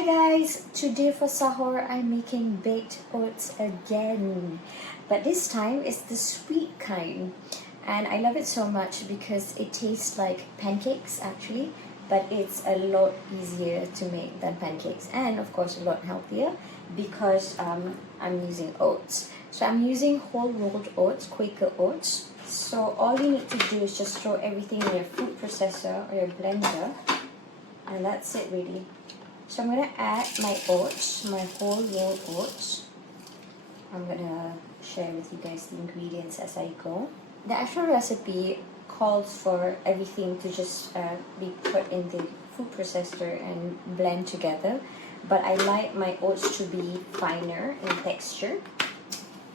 Hi guys, today for sahur I'm making baked oats again, but this time it's the sweet kind, and I love it so much because it tastes like pancakes actually, but it's a lot easier to make than pancakes, and of course a lot healthier because I'm using oats. So I'm using whole rolled oats, Quaker oats. So all you need to do is just throw everything in your food processor or your blender, and that's it really. So I'm going to add my oats, my whole rolled oats. I'm going to share with you guys the ingredients as I go. The actual recipe calls for everything to just be put in the food processor and blend together. But I like my oats to be finer in texture.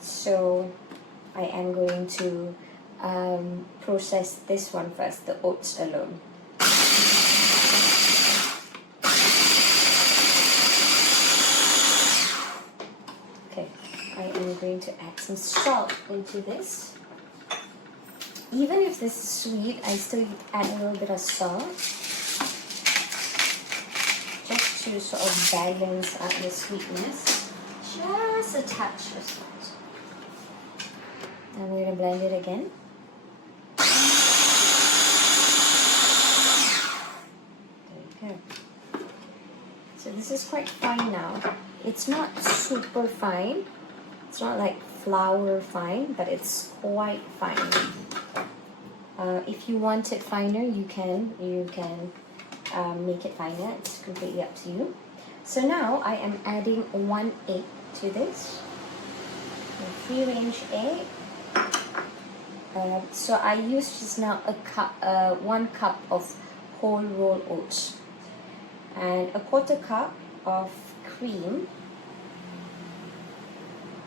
So I am going to process this one first, the oats alone. I am going to add some salt into this. Even if this is sweet, I still add a little bit of salt just to sort of balance out the sweetness. Just a touch of salt. And we're going to blend it again. There you go. So this is quite fine now. It's not super fine. It's not like flour fine, but it's quite fine. If you want it finer, you can make it finer. It's completely up to you. So now I am adding 1 egg to this, a free-range egg. So I used just now a cup, 1 cup of whole rolled oats, and a 1/4 cup of cream.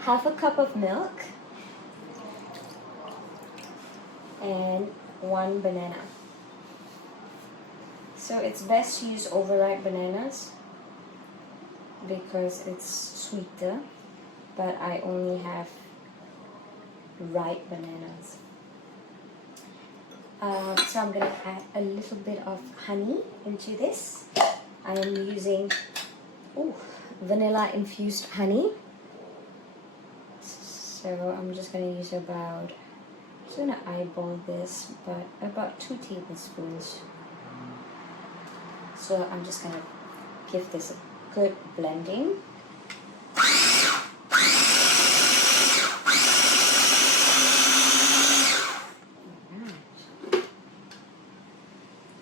Half a cup of milk and 1 banana. So it's best to use overripe bananas because it's sweeter, but I only have ripe bananas. So I'm going to add a little bit of honey into this. I am using vanilla infused honey. So I'm just going to use I'm just going to eyeball this, but about 2 tablespoons. So I'm just going to give this a good blending.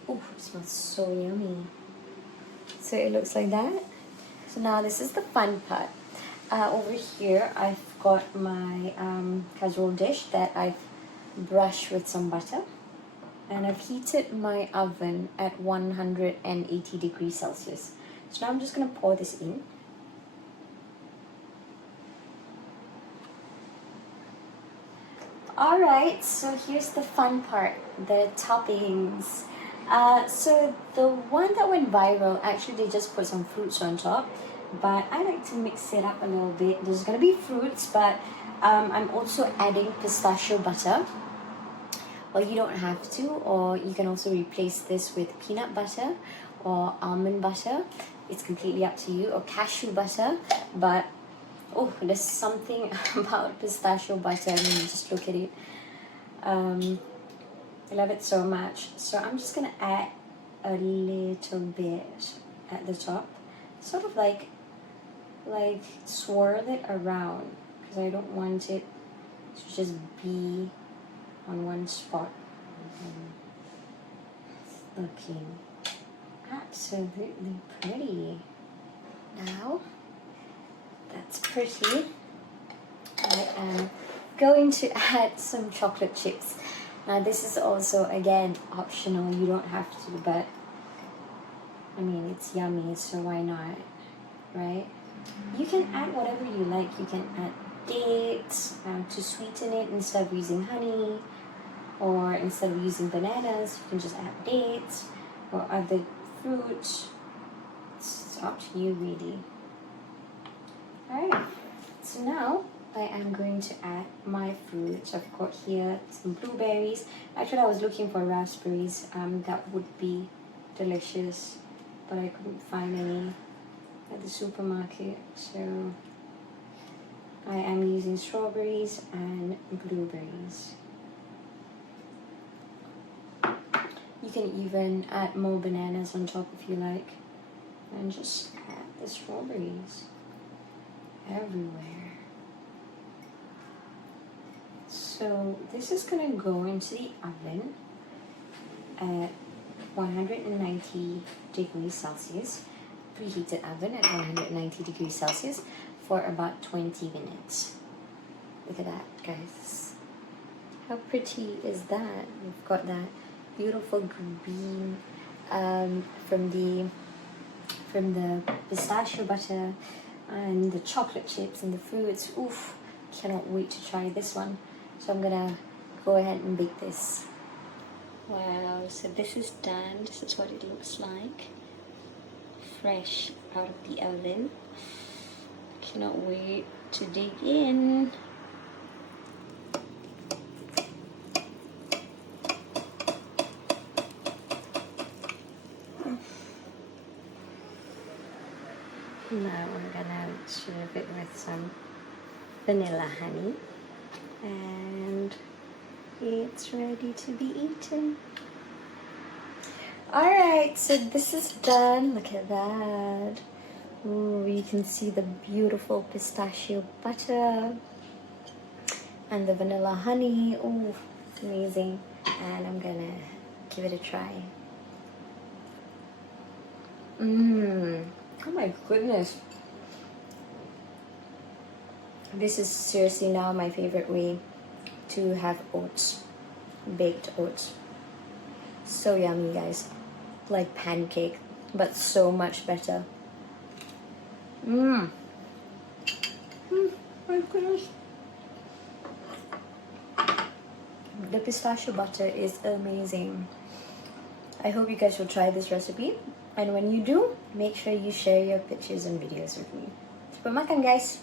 Oh, it smells so yummy. So it looks like that. So now this is the fun part. Over here I've got my casserole dish that I've brushed with some butter, and I've heated my oven at 180 degrees Celsius. So now I'm just going to pour this in. Alright, so here's the fun part, the toppings. So the one that went viral, actually they just put some fruits on top. But I like to mix it up a little bit. There's going to be fruits, but I'm also adding pistachio butter. Well, you don't have to, or you can also replace this with peanut butter or almond butter. It's completely up to you, or cashew butter. But there's something about pistachio butter. I mean, just look at it. I love it so much. So I'm just going to add a little bit at the top, sort of like swirl it around, because I don't want it to just be on one spot. It's looking absolutely pretty. Now that's pretty. I am going to add some chocolate chips. Now this is also again optional, you don't have to, but I mean it's yummy, so why not, right? You can add whatever you like. You can add dates to sweeten it instead of using honey, or instead of using bananas, you can just add dates or other fruits. It's up to you really. Alright, so now I am going to add my fruits. I've got here some blueberries. Actually, I was looking for raspberries. That would be delicious, but I couldn't find any. the supermarket. So I am using strawberries and blueberries. You can even add more bananas on top if you like, and just add the strawberries everywhere. So this is gonna go into the oven at 190 degrees Celsius, preheated oven at 190 degrees Celsius for about 20 minutes. Look at that, guys. How pretty is that? We've got that beautiful green from the pistachio butter and the chocolate chips and the fruits. Oof, cannot wait to try this one. So I'm gonna go ahead and bake this. Wow, so this is done. This is what it looks like. Fresh out of the oven. Cannot wait to dig in. Now we're gonna serve it with some vanilla honey, and it's ready to be eaten. Alright, so this is done. Look at that. Ooh, you can see the beautiful pistachio butter and the vanilla honey. Ooh, it's amazing. And I'm gonna give it a try. Oh my goodness. This is seriously now my favorite way to have oats, baked oats. So yummy, guys. Like pancake, but so much better. My goodness. The pistachio butter is amazing. I hope you guys will try this recipe. And when you do, make sure you share your pictures and videos with me. Cepat makan, guys.